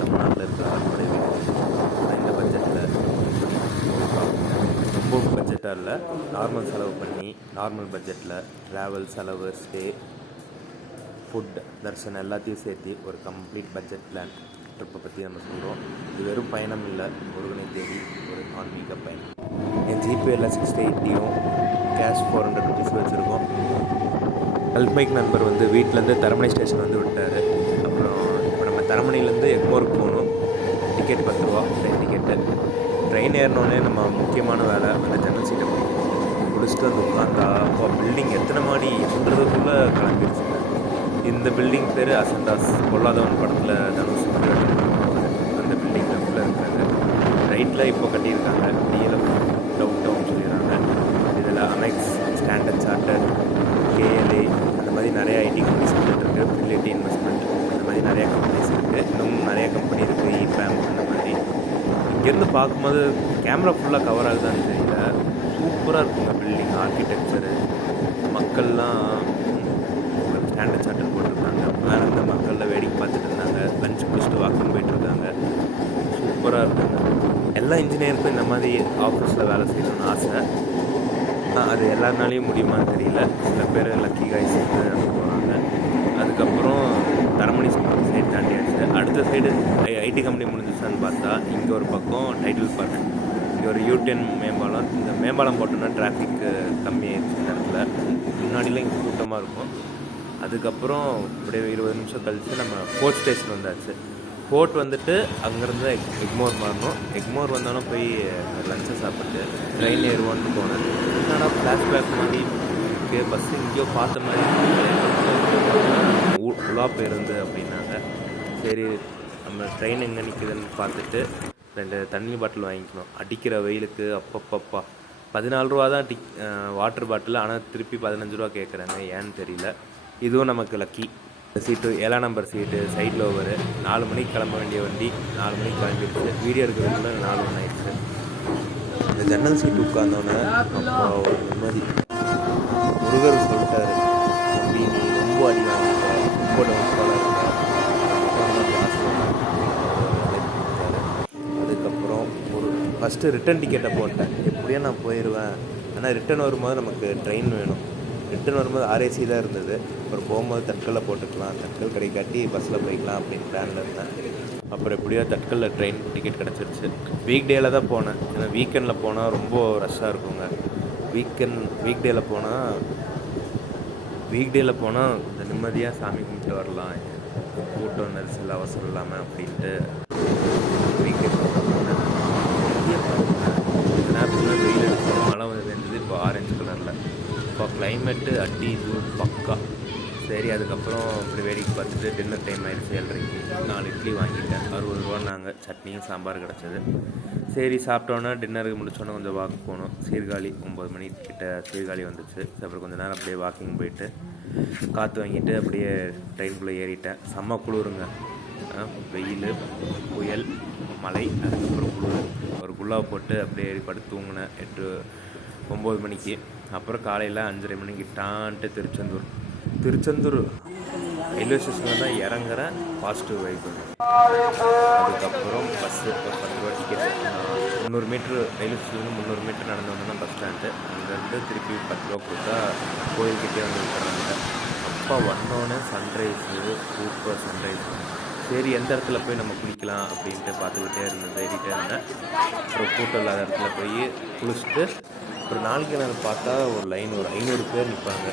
தமிழ்நாட்டில் இருக்கிற அறுபடை வீடு இந்த பட்ஜெட்டில் ரொம்ப பட்ஜெட்டாக இல்லை, நார்மல் செலவு பண்ணி நார்மல் பட்ஜெட்டில் ட்ராவல் செலவு, ஸ்டே, ஃபுட், தர்ஷன் எல்லாத்தையும் சேர்த்து ஒரு கம்ப்ளீட் பட்ஜெட் பிளான் ட்ரிப்பை பற்றி நம்ம சொல்கிறோம். இது வெறும் பயணம் இல்லை, முருகனை தேடி ஒரு ஆன்மீக பயணம். என் ஜிபேயில் 680யும் கேஷ் 400 rupees வச்சுருக்கோம். ஹெல்ப்மைக் நண்பர் வீட்டிலேருந்து தரமணி ஸ்டேஷன் விட்டார். அப்புறம் இப்போ நம்ம தரமணிலேருந்து எக்மோருக்கு போகணும். டிக்கெட் 10 ரூபா ட்ரெயின் டிக்கெட்டு. ட்ரெயின் ஏறினோடனே நம்ம முக்கியமான வேலை ஜன்னல் சீட்டை பிடிச்சிட்டு உட்காந்தா அப்போ பில்டிங் எத்தனை மாடி என்றதுக்குள்ளே கிளம்பிடுச்சுங்க. இந்த பில்டிங் பேர் அசந்தாஸ், பொல்லாதவன் படத்தில் தனுஷ் அந்த பில்டிங் லெஃப்டில் இருக்கிறது. ரைட்டில் இப்போ கட்டியிருக்காங்க டிஎல்எஃப் டவுன் டவுன் சொல்லிடுறாங்க. இதில் அமெக்ஸ், ஸ்டாண்டர்ட் சார்ட்டர், கேஎல்ஏ அந்த மாதிரி நிறையா ஐடி கம்பெனிஸ் இருக்குது. ஃபிலிட்டி இன்வெஸ்ட்மெண்ட் அந்த மாதிரி நிறையா கம்பெனிஸ் இருக்குது. இன்னும் நிறையா கம்பெனி இருக்குது, இபேம் அந்த மாதிரி. இங்கேருந்து பார்க்கும்போது கேமரா ஃபுல்லாக கவர் ஆகுதான்னு தெரியல, சூப்பராக இருக்குங்க பில்டிங், ஆர்கிடெக்சரு. மக்கள்லாம் ஸ்டாண்டர்ட் சார்ட்டர் போட்டிருக்காங்க. மேலே இருந்த மக்களில் வேடிக்கை பார்த்துட்டு இருந்தாங்க. லஞ்ச் முடிச்சுட்டு வாக்கிங் போயிட்டுருக்காங்க. சூப்பராக இருக்குங்க. எல்லா இன்ஜினியருக்கும் இந்த மாதிரி ஆஃபீஸில் வேலை செய்யணும்னு ஆசை. அது எல்லாருனாலையும் முடியுமான்னு தெரியல. சில பேர் லக்கி காய்ஸ் அங்கே போகிறாங்க. அதுக்கப்புறம் தரமணி சைடு தாண்டியாச்சு. அடுத்த சைடு ஐடி கம்பெனி முடிஞ்சிச்சான்னு பார்த்தா இங்கே ஒரு பக்கம் டைட்டில் பார்க், இங்கே ஒரு யூடிஎன் மேம்பாலம். இந்த மேம்பாலம் போட்டோன்னா டிராஃபிக்கு கம்மியாயிடுச்சு இந்த இடத்துல. முன்னாடிலாம் இங்கே கூட்டமாக இருக்கும். அதுக்கப்புறம் அப்படியே 20 நிமிஷம் கழித்து நம்ம ஃபோர்ட் ஸ்டேஷன் வந்தாச்சு. ஃபோர்ட் அங்கேருந்து எக்மோர் மாறணும். எக்மோர் வந்தாலும் போய் லஞ்சை சாப்பிட்டு ட்ரெயின் ஏறுவான்னு போனேன். என்னடா ஃப்ளாஷ்பேக் மாதிரி இருக்குது, பஸ்ஸு இங்கேயோ பார்த்த மாதிரி உலா பேருந்து அப்படின்னாங்க. சரி நம்ம ட்ரெயின் எங்கே நிற்குதுன்னு பார்த்துட்டு 2 தண்ணி பாட்டில் வாங்கிக்கணும். அடிக்கிற வெயிலுக்கு அப்பப்பப்பா 14 ரூபா தான் வாட்டர் பாட்டில், ஆனால் திருப்பி 15 ரூபா கேட்குறாங்க, ஏன்னு தெரியல. இதுவும் நமக்கு லக்கி. சீட்டு 7ஆம் நம்பர் சீட்டு, சைடில் ஓவர். 4 மணிக்கு கிளம்ப வேண்டிய வண்டி 4 மணிக்கு கிளம்பிடுச்சு. வீடியோ எடுக்கிறதுக்குள்ள 4 ஆயிடுச்சு. இந்த ஜன்னல் சீட்டு உட்கார்ந்தோன்னே அப்போ ஒரு நிம்மதி. முருகர் சொல்லிட்டாரு, தம்பி நீ ரொம்ப அடி வாங்கிட்ட, ரொம்ப டவுன்ஃபாலாக இருக்க. அதுக்கப்புறம் ஒரு ஃபஸ்ட்டு ரிட்டன் டிக்கெட்டை போட்டேன். எப்படியோ நான் போயிடுவேன், ஆனால் ரிட்டன் வரும்போது நமக்கு ட்ரெயின் வேணும். ரிட்டன் வரும்போது ஆர்ஏசி தான் இருந்தது. அப்புறம் போகும்போது தட்கலில் போட்டுக்கலாம், தட்கல் கிடைக்காட்டி பஸ்ஸில் போய்க்கலாம் அப்படின்னு பிளானில் இருந்தேன். அப்புறம் எப்படியோ தட்கலில் ட்ரெயின் டிக்கெட் கிடச்சிருச்சு. வீக் டேயில் தான் போனேன், ஏன்னா வீக்கெண்டில் போனால் ரொம்ப ரஷ்ஷாக இருக்குங்க. வீக் டேயில் போனால் இந்த நிம்மதியாக சாமி கும்பிட்டு வரலாம், கூட்டம் நெரிசல் அவசரம் இல்லாமல் அப்படின்ட்டு வீக் டே போனேன். நேரத்தில் வெயில் அடிச்சு மழை வெந்தது. இப்போ ஆரஞ்சு கலரில் இப்போ கிளைமேட்டு அடி இது பக்கா. சரி அதுக்கப்புறம் இப்படி வேடிக்கை பார்த்துட்டு டின்னர் டைம் ஆகிடுச்சு. 7:30க்கு 4 இட்லி வாங்கிட்டேன். 60 ரூபான்னாங்க. சட்னியும் சாம்பார் கிடச்சிது. சரி சாப்பிட்டோன்னே டின்னருக்கு முடிச்சோன்னே கொஞ்சம் வாக் போகணும். சீர்காழி 9 மணிக்கிட்ட சீர்காழி வந்துச்சு. அப்புறம் கொஞ்சம் நேரம் அப்படியே வாக்கிங் போயிட்டு காற்று வாங்கிட்டு அப்படியே ட்ரெயின்குள்ளே ஏறிட்டேன். செம்ம குளிருங்க, வெயில், புயல், மழை, அதுக்கப்புறம் குளிர். ஒரு குல்லாவை போட்டு அப்படியே ஏறி படுத்து தூங்கினேன் 9 மணிக்கு. அப்புறம் காலையில் 5:30 மணிக்கு டான்ட்டு திருச்செந்தூர் ரயில்வே ஸ்டேஷனில் தான் இறங்குறேன். பாசிட்டிவ் வைப்பு. அதுக்கப்புறம் பஸ்ஸு ஒரு 10 ரூபா ticket. 300 metre railway station 300 metre நடந்து வந்தோம்னா பஸ் ஸ்டாண்டு. அங்கேருந்து திருப்பி 10 ரூபா கொடுத்தா கோயில்கிட்டே விட்டுறாங்க. அப்போ வந்தோடனே சன்ரைஸு, சூப்பர் சன்ரைஸ். சரி எந்த இடத்துல போய் நம்ம குளிக்கலாம் அப்படின்ட்டு பார்த்துக்கிட்டே தேடிட்டே இருந்தேன். அப்புறம் கூட்டம் இல்லாத இடத்துல போய் குளிச்சுட்டு ஒரு 4 கிணறு பார்த்தா ஒரு லைன் ஒரு 500 பேர் நிற்பாங்க.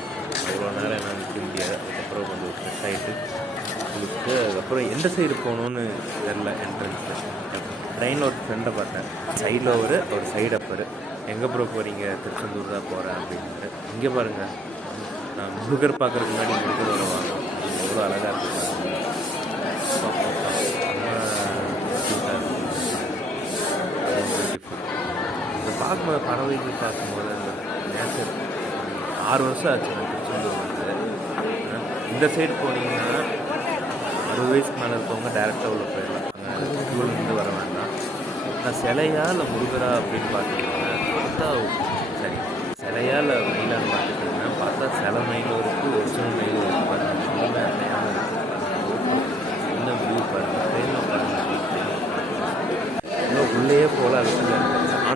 அவ்வளோ நேரம் என்ன நிற்க முடியாது. அதுக்கப்புறம் கொஞ்சம் ஃப்ரெஷ் ஆகிட்டு குளிச்சுட்டு அதுக்கப்புறம் எந்த சைடு போகணுன்னு தெரில. என்ட்ரன்ஸில் ட்ரெயினில் ஒரு ஃப்ரெண்டை பார்த்தேன். சைடில் ஒரு சைடு அப்பர். எங்கே போகிறீங்க? திருச்செந்தூர் தான் போகிறேன் அப்படின்ட்டு. இங்கே பாருங்கள், நான் முருகர் பார்க்குறதுக்கு முன்னாடி முருகர் வருவாங்க. எவ்வளோ அழகாக இருக்குது. பார்க்கும்போது பறவைகள் பார்க்கும்போது அந்த நேச்சர் 6 வருஷம் ஆச்சு நான் திருச்செந்தூர் இந்த சைடு போனீங்கன்னா 60 வயசுக்கு மேலே இருக்கவங்க டேரெக்டாக உள்ள போயிடலாம். அங்கே ஸ்கூல்லேருந்து வர வேண்டாம். நான் சிலையா இல்லை முருகரா அப்படின்னு பார்த்துக்கிட்டேன். பார்த்தா சரி சிலையா இல்லை மயிலான்னு பார்த்துக்கிட்டேன். பார்த்தா சிலை மயிலும் இருக்குது, ஒரிஜினல் மயிலும் இருக்குது. பாருங்கள், சின்ன வியூ பாருங்கள், ட்ரெயினில் பாருங்கள்.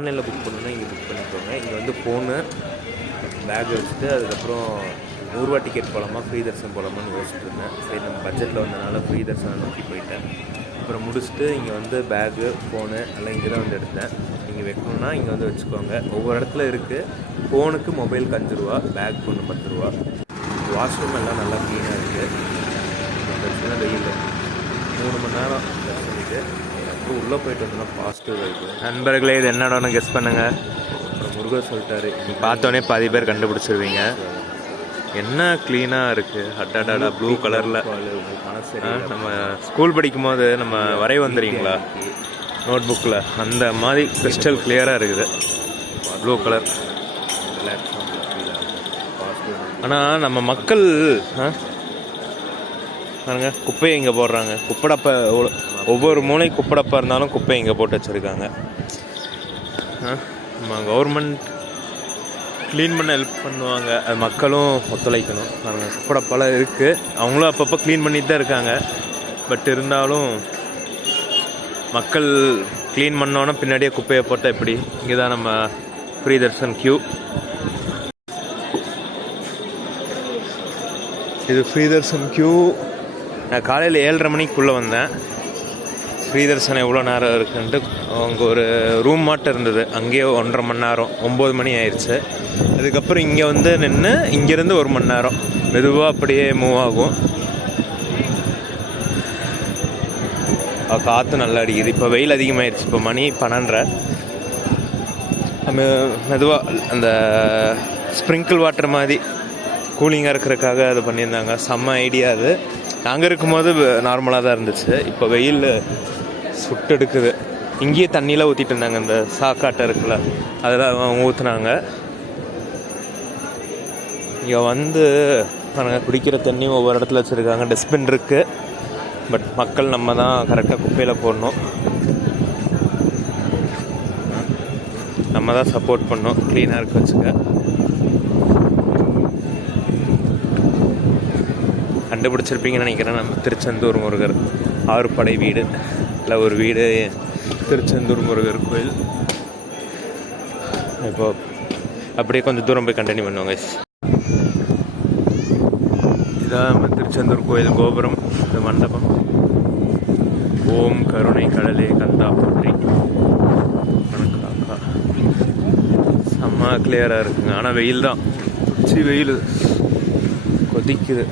ஆன்லைனில் புக் பண்ணணுன்னா இங்கே புக் பண்ணிக்கோங்க. இங்கே வந்து ஃபோனு பேக் வச்சுட்டு அதுக்கப்புறம் 100 டிக்கெட் போகலாமா ஃப்ரீ தர்ஷன் போகலாமான்னு யோசிச்சுட்டு இருந்தேன். சரி நம்ம பட்ஜெட்டில் வந்தனால ஃப்ரீ தர்ஷனை நோக்கி போயிட்டேன். அப்புறம் முடிச்சுட்டு இங்கே வந்து பேகு ஃபோனு எல்லாம் இங்கே தான் வந்து எடுத்தேன். நீங்கள் வைக்கணுன்னா இங்கே வந்து வச்சுக்கோங்க. ஒவ்வொரு இடத்துல இருக்குது. ஃபோனுக்கு மொபைலுக்கு 5 ரூபா, பேக் ஒன்று 10 ரூபா. வாஷ்ரூம் எல்லாம் நல்லா க்ளீனாக இருக்குது. பிரச்சனை வெயில் 3 மணி நேரம் பண்ணிட்டு அப்புறம் உள்ளே போயிட்டு வந்தோம்னா பாசிட்டிவ் வைப்பு. நண்பர்களே இது என்னடோன்னு கெஸ் பண்ணுங்கள். அப்புறம் முருகர் சொல்லிட்டாரு, நீங்கள் பார்த்தோன்னே பாதி பேர் கண்டுபிடிச்சிருவீங்க. என்ன க்ளீனாக இருக்குது, அட்டாடாடா ப்ளூ கலரில். நம்ம ஸ்கூல் படிக்கும் போது நம்ம வரைய வந்துடுறீங்களா நோட் புக்கில், அந்த மாதிரி கிறிஸ்டல் கிளியராக இருக்குது ப்ளூ கலர். ஆனால் நம்ம மக்கள் பாருங்க குப்பையை இங்கே போடுறாங்க. குப்படப்பா ஒவ்வொரு மூளை குப்படப்பா இருந்தாலும் குப்பையை இங்கே போட்டு வச்சுருக்காங்க. நம்ம கவர்மெண்ட் க்ளீன் பண்ண ஹெல்ப் பண்ணுவாங்க, அது மக்களும் ஒத்துழைக்கணும். பாருங்கள் குப்படப்பாலாம் இருக்குது, அவங்களும் அப்பப்போ க்ளீன் பண்ணிட்டு தான் இருக்காங்க. பட் இருந்தாலும் மக்கள் க்ளீன் பண்ணோன்னா பின்னாடியே குப்பையை போட்டால் எப்படி? இங்கே தான் நம்ம ஃப்ரீ தர்ஷன் கியூ. இது ஃப்ரீ தர்ஷன் கியூ. நான் காலையில் 7:30 மணிக்குள்ளே வந்தேன். ஃப்ரீ தர்ஷன் எவ்வளோ நேரம் இருக்குன்ட்டு அங்கே ஒரு ரூம் மாட்டம் இருந்தது, அங்கேயே 1.5 மணி நேரம், 9 மணி ஆயிடுச்சு. அதுக்கப்புறம் இங்கே வந்து நின்று இங்கேருந்து 1 மணி நேரம் மெதுவாக அப்படியே மூவ் ஆகும். காற்று நல்லா அடிக்குது. இப்போ வெயில் அதிகமாகிடுச்சு. இப்போ மணி 12:30. மெதுவாக அந்த ஸ்ப்ரிங்கிள் வாட்டர் மாதிரி கூலிங்காக இருக்கிறதுக்காக அது பண்ணியிருந்தாங்க. செம்ம ஐடியா அது. நாங்கள் இருக்கும்போது நார்மலாக தான் இருந்துச்சு. இப்போ வெயில் சுட்டெடுக்குது. இங்கேயே தண்ணியெலாம் ஊற்றிட்டு இருந்தாங்க, இந்த சாக்காட்டை இருக்குல்ல அதெல்லாம் ஊற்றுனாங்க. இங்கே வந்து நாங்கள் குடிக்கிற தண்ணி ஒவ்வொரு இடத்துல வச்சுருக்காங்க. டஸ்ட்பின் இருக்குது. பட் மக்கள் நம்ம தான் கரெக்டாக குப்பையில் போடணும். நம்ம தான் சப்போர்ட் பண்ணணும் க்ளீனாக இருக்க வச்சுக்க. கண்டுபிடிச்சிருப்பீங்கன்னு நினைக்கிறேன். நம்ம திருச்செந்தூர் முருகர் 6 படை வீடு இல்லை ஒரு வீடு திருச்செந்தூர் முருகர் கோயில். இப்போ அப்படியே கொஞ்சம் தூரம் போய் கண்டினியூ பண்ணுவாங்க. இதான் நம்ம திருச்செந்தூர் கோயில் கோபுரம், இந்த மண்டபம். ஓம் கருணை கடலே கந்தா போற்றி. கணக்காக்கா செம்ம கிளியராக இருக்குங்க. ஆனால் வெயில் தான், வெயில் கொதிக்குது.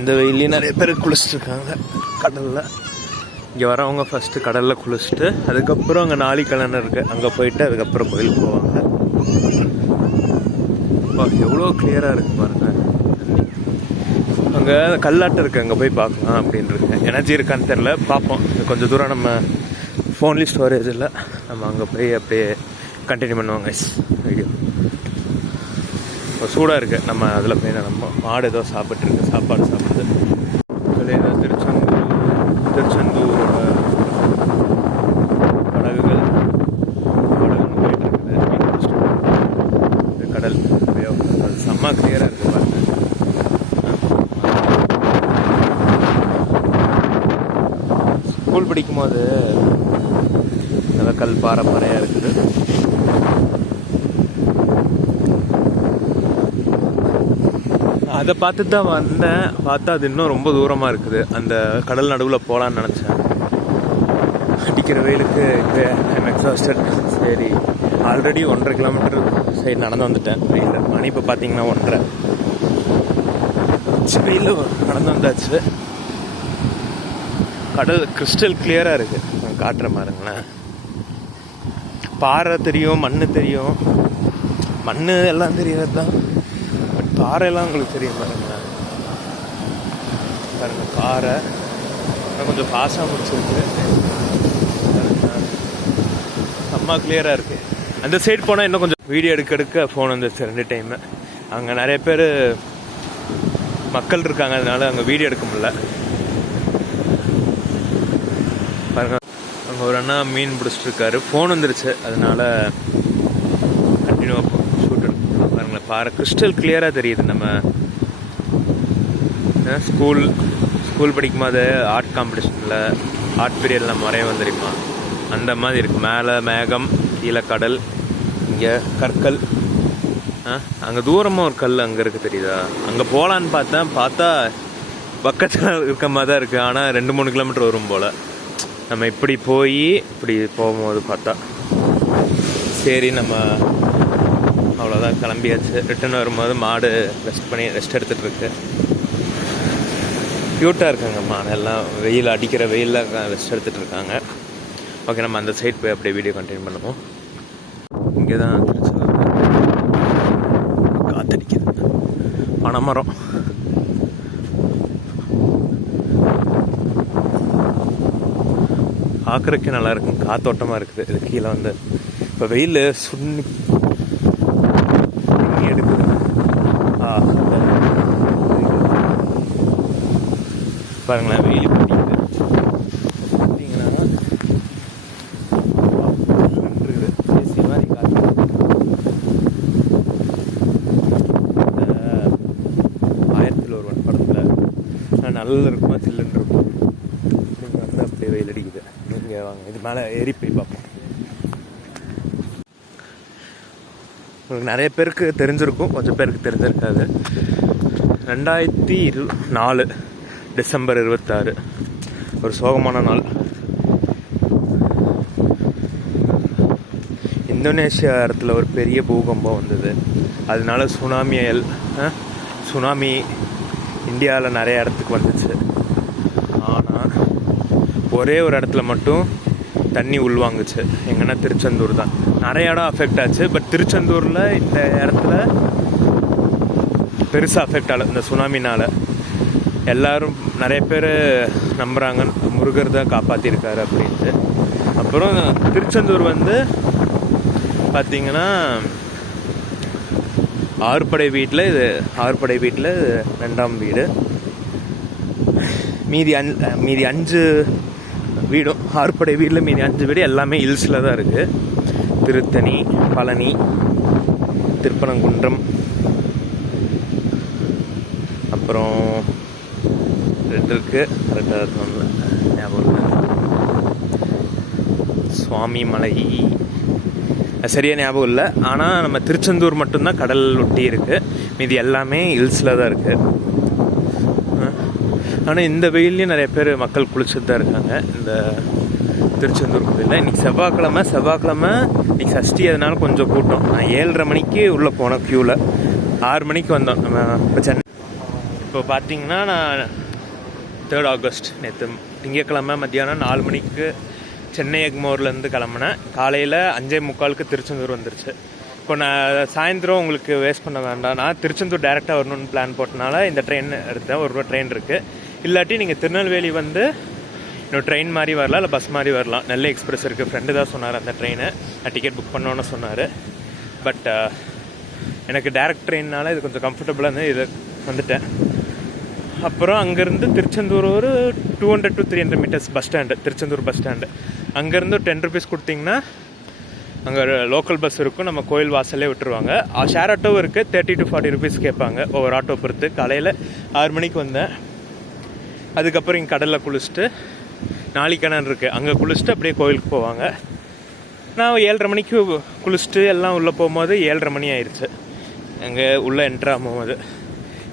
இந்த வெயிலே நிறைய பேர் குளிச்சுட்ருக்காங்க கடலில். இங்கே வரவங்க ஃபஸ்ட்டு கடலில் குளிச்சுட்டு அதுக்கப்புறம் அங்கே நாளிக்கலன்னு இருக்குது, அங்கே போயிட்டு அதுக்கப்புறம் கோயிலுக்கு போவாங்க. எவ்வளோ கிளியராக இருக்குது பாருங்கள். அங்கே கல்லாட்டம் இருக்குது, அங்கே போய் பார்க்கலாம் அப்படின்னு இருக்கேன். எனர்ஜி இருக்கான்னு தெரில, பார்ப்போம். கொஞ்சம் தூரம் நம்ம ஃபோன்லேயும் ஸ்டோரேஜ் இல்லை, நம்ம அங்கே போய் அப்படியே கண்டினியூ பண்ணுவாங்க வீடியோ. இப்போ சூடாக இருக்குது, நம்ம அதில் போய் நம்ம மாடு ஏதோ சாப்பிட்ருக்கு, சாப்பாடு சாப்பிடுது. ஏதோ திருச்செந்தூரோட படகுகள் போயிட்டு இருக்குது. கடல் அது செம்ம கிளியராக இருக்குது பாருங்க. ஸ்கூல் படிக்கும் போது நல்லா கல் பாறையாக இருக்குது. அதை பார்த்துட்டு தான் வந்தேன். பார்த்தா அது இன்னும் ரொம்ப தூரமாக இருக்குது. அந்த கடல் நடுவில் போகலான்னு நினச்சேன். அடிக்கிற வெயிலுக்கு இப்போ ஐம் எக்ஸாஸ்டட். சரி, ஆல்ரெடி 1.5 கிலோமீட்டர் சைடு நடந்து வந்துட்டேன் வெயிலில். மணி இப்போ பார்த்தீங்கன்னா 1:30. வெயிலில் நடந்து வந்தாச்சு. கடல் கிறிஸ்டல் கிளியராக இருக்குது. நான் காட்டுற மாதிரிங்களேன். பாறை தெரியும், மண் தெரியும். மண் எல்லாம் தெரியாது தான், பட் பாறையெல்லாம் உங்களுக்கு தெரியும் பாருங்களேன். பாருங்க பாறை கொஞ்சம் பாசாக முடிச்சிருக்கு. செம்ம கிளியராக இருக்குது. அந்த சைடு போனால் இன்னும் கொஞ்சம் வீடியோ எடுக்க ஃபோன் வந்துச்சு 2 டைமு. அங்கே நிறைய பேர் மக்கள் இருக்காங்க, அதனால அங்கே வீடியோ எடுக்க முடியல. பாருங்க அங்கே ஒரு அண்ணா மீன் பிடிச்சிட்ருக்காரு. ஃபோன் வந்துருச்சு, அதனால கண்டினியூவாக ஷூட் எடுக்கணும். பாருங்களேன் பாறை கிறிஸ்டல் கிளியராக தெரியுது. நம்ம ஸ்கூல் படிக்கும்போது ஆர்ட் காம்படிஷனில் ஆட்பிரியலில் மறைய தெரியுமா, அந்த மாதிரி இருக்குது. மேலே மேகம், கீழே கடல், இங்கே கற்கள். அங்கே தூரமாக ஒரு கல் அங்கே இருக்குது தெரியுதா, அங்கே போகலான்னு பார்த்தா பக்கத்தில் இருக்க மாதிரி தான் இருக்குது. ஆனால் 2-3 கிலோமீட்டர் வரும் போல். நம்ம இப்படி போய் இப்படி போகும்போது பார்த்தா சரி, நம்ம அவ்வளோதான், கிளம்பியாச்சு. ரிட்டன் வரும்போது மாடு ரெஸ்ட் எடுத்துகிட்டு இருக்கு. க்யூட்டாக இருக்காங்க மாடு எல்லாம், வெயில் அடிக்கிற வெயிலில் ரெஸ்ட் எடுத்துகிட்டு இருக்காங்க. ஓகே, நம்ம அந்த சைட் போய் அப்படியே வீடியோ கண்டினியூ பண்ணுவோம். இங்கே தான் காத்தடிக்குது, பனைமரம். பார்க்குறதுக்கே நல்லா இருக்கும், காத்தோட்டமாக இருக்குது. இது கீழே வந்து இப்போ வெயில் சுண்ணி எடுக்குது. பாருங்களேன், வெயில் பண்ணிக்குது. பார்த்தீங்கன்னா இருக்குது ஏசி மாதிரி காற்று. இந்த 1001 படத்தில் நல்லா இருக்குமா, சில்லுன்னு இருக்கும். நீங்கள் வந்து அப்படியே வெயில் அடிக்குது. நீங்கள் வாங்க, இது மேலே ஏறி போய் பார்ப்போம். உங்களுக்கு நிறைய பேருக்கு தெரிஞ்சிருக்கும், கொஞ்சம் பேருக்கு தெரிஞ்சிருக்காது. 2004 டிசம்பர் 26 ஒரு சோகமான நாள். இந்தோனேஷியா இடத்துல ஒரு பெரிய பூகம்பம் வந்தது. அதனால சுனாமி இந்தியாவில் நிறைய இடத்துக்கு வந்துச்சு. ஆனால் ஒரே ஒரு இடத்துல மட்டும் தண்ணி உள்வாங்குச்சு. எங்கன்னா திருச்செந்தூர் தான். நிறைய இடம் அஃபெக்ட் ஆச்சு. பட் திருச்செந்தூரில் இந்த இடத்துல பெருசாக அஃபெக்ட் ஆகலை இந்த சுனாமினால். எல்லோரும் நிறைய பேர் நம்புகிறாங்க முருகர் தான் காப்பாற்றிருக்காரு அப்படின்ட்டு. அப்புறம் திருச்செந்தூர் வந்து பார்த்திங்கன்னா ஆறுபடை வீட்டில் இது 2ஆம் வீடு. மீதி 5 வீடும், ஆறுபடை வீட்டில் மீதி 5 வீடு எல்லாமே ஹில்ஸில் தான் இருக்குது. திருத்தணி, பழனி, திருப்பரங்குன்றம், அப்புறம் 2 இருக்குது, 2 ஞாபகம், சுவாமி மலை சரியாக ஞாபகம் இல்லை. ஆனால் நம்ம திருச்செந்தூர் மட்டும்தான் கடல் ஒட்டி இருக்குது. மீதி எல்லாமே ஹில்ஸில் தான் இருக்குது. ஆனால் இந்த வெயிலையும் நிறைய பேர் மக்கள் குளிச்சுட்டு தான் இருக்காங்க இந்த திருச்செந்தூர் கோயிலில். இன்றைக்கி செவ்வாய்க்கிழமை இன்றைக்கி சஷ்டி, அதனால கொஞ்சம் கூட்டம். நான் 7:30 மணிக்கு உள்ளே போனோம் க்யூவில். 6 மணிக்கு வந்தோம் நம்ம இப்போ சென்னை. இப்போ பார்த்தீங்கன்னா நான் 3 ஆகஸ்ட் நேற்று திங்கக்கிழமை மத்தியானம் 4 மணிக்கு சென்னை எக்மோர்லேருந்து கிளம்புனேன். காலையில் 5:45க்கு திருச்செந்தூர் வந்துருச்சு. இப்போ நான் சாயந்தரம் உங்களுக்கு வேஸ்ட் பண்ண வேண்டாம், நான் திருச்செந்தூர் டேரெக்டாக வரணும்னு பிளான் போட்டனால இந்த ட்ரெயின் எடுத்தேன். ஒரு ட்ரெயின் இருக்குது. இல்லாட்டி நீங்கள் திருநெல்வேலி வந்து இன்னொரு ட்ரெயின் மாதிரி வரலாம், இல்லை பஸ் மாதிரி வரலாம். நெல்லை எக்ஸ்பிரஸ் இருக்குது. ஃப்ரெண்டு தான் சொன்னார் அந்த ட்ரெயினை. நான் டிக்கெட் புக் பண்ணோன்னு சொன்னார். பட் எனக்கு டேரக்ட் ட்ரெயின்னால் இது கொஞ்சம் கம்ஃபர்டபுளாக இருந்து இது வந்துட்டேன். அப்புறம் அங்கேருந்து திருச்செந்தூர் ஒரு 200 to 300 metres bus stand, Tiruchendur bus stand. அங்கேருந்து ஒரு 10 rupees கொடுத்தீங்கன்னா அங்கே லோக்கல் பஸ் இருக்கும், நம்ம கோயில் வாசல்லே விட்டுருவாங்க. ஷேர் ஆட்டோவும் இருக்குது, 30 to 40 rupees கேட்பாங்க ஒவ்வொரு ஆட்டோ பொறுத்து. காலையில் 6 மணிக்கு வந்தேன். அதுக்கப்புறம் இங்கே கடலில் குளிச்சுட்டு, நாளிக்கிணறு இருக்குது, அங்கே குளிச்சுட்டு அப்படியே கோயிலுக்கு போவாங்க. நான் 7:30 மணிக்கு குளிச்சுட்டு எல்லாம் உள்ளே போகும்போது 7:30 மணி ஆயிடுச்சு. அங்கே உள்ளே என்ட்ரு ஆகும்போது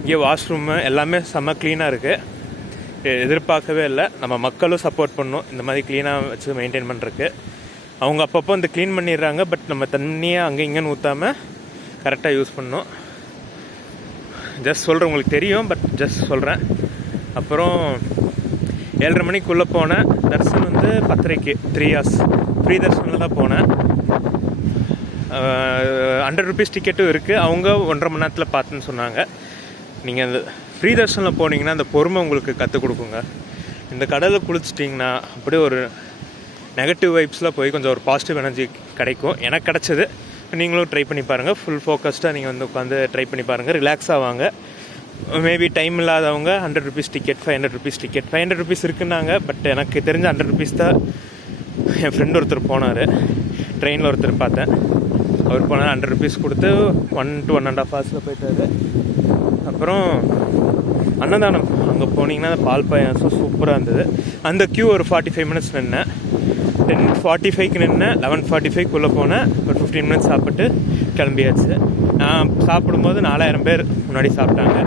இங்கே வாஷ்ரூமு எல்லாமே செம்ம க்ளீனாக இருக்குது. எதிர்பார்க்கவே இல்லை. நம்ம மக்களும் சப்போர்ட் பண்ணணும் இந்த மாதிரி க்ளீனாக வச்சு மெயின்டைன் பண்ணுறதுக்கு. அவங்க அப்பப்போ வந்து க்ளீன் பண்ணிடுறாங்க. பட் நம்ம தண்ணியை அங்கே இங்கேன்னு ஊற்றாமல் கரெக்டாக யூஸ் பண்ணணும். ஜஸ்ட் சொல்கிறேன், உங்களுக்கு தெரியும், பட் ஜஸ்ட் சொல்கிறேன். அப்புறம் 7:30 மணிக்குள்ளே போனேன். தர்ஷன் வந்து 10:30க்கு 3 hours ஃப்ரீ தர்ஷனில் தான் போனேன். 100 rupees டிக்கெட்டும் இருக்குது. அவங்க 1.5 மணி நேரத்தில் பார்த்துன்னு சொன்னாங்க. நீங்கள் அந்த ஃப்ரீ தர்ஷனில் போனீங்கன்னா அந்த பொறுமை உங்களுக்கு கற்றுக் கொடுக்குங்க. இந்த கடலில் குளிச்சிட்டிங்கன்னா அப்படியே ஒரு நெகட்டிவ் வைப்ஸில் போய் கொஞ்சம் ஒரு பாசிட்டிவ் எனர்ஜி கிடைக்கும். எனக்கு கிடச்சிது. நீங்களும் ட்ரை பண்ணி பாருங்கள். ஃபுல் ஃபோக்கஸ்டாக நீங்கள் வந்து உட்காந்து ட்ரை பண்ணி பாருங்கள். ரிலாக்ஸாக வாங்க. மேபி டைம் இல்லாதவங்க 100 rupees ticket, 500 rupees ticket, 500 rupees இருக்குன்னாங்க. பட் எனக்கு தெரிஞ்ச 100 rupees தான். என் ஃப்ரெண்டு ஒருத்தர் போனார், ட்ரெயினில் ஒருத்தர் பார்த்தேன். அவர் போனால் 100 rupees கொடுத்து 1 to 1.5 hours போயிட்டாரு. அப்புறம் அன்னதானம் அங்கே போனீங்கன்னா அந்த பால் பாயாசம் சூப்பராக இருந்தது. அந்த க்யூ ஒரு 45 மினிட்ஸ் நின்னேன். 10:45க்கு நின்னேன், 11:45க்குள்ளே போனேன். ஒரு 15 மினிட்ஸ் சாப்பிட்டு கிளம்பியாச்சு. நான் சாப்பிடும்போது 4000 பேர் முன்னாடி சாப்பிட்டாங்க.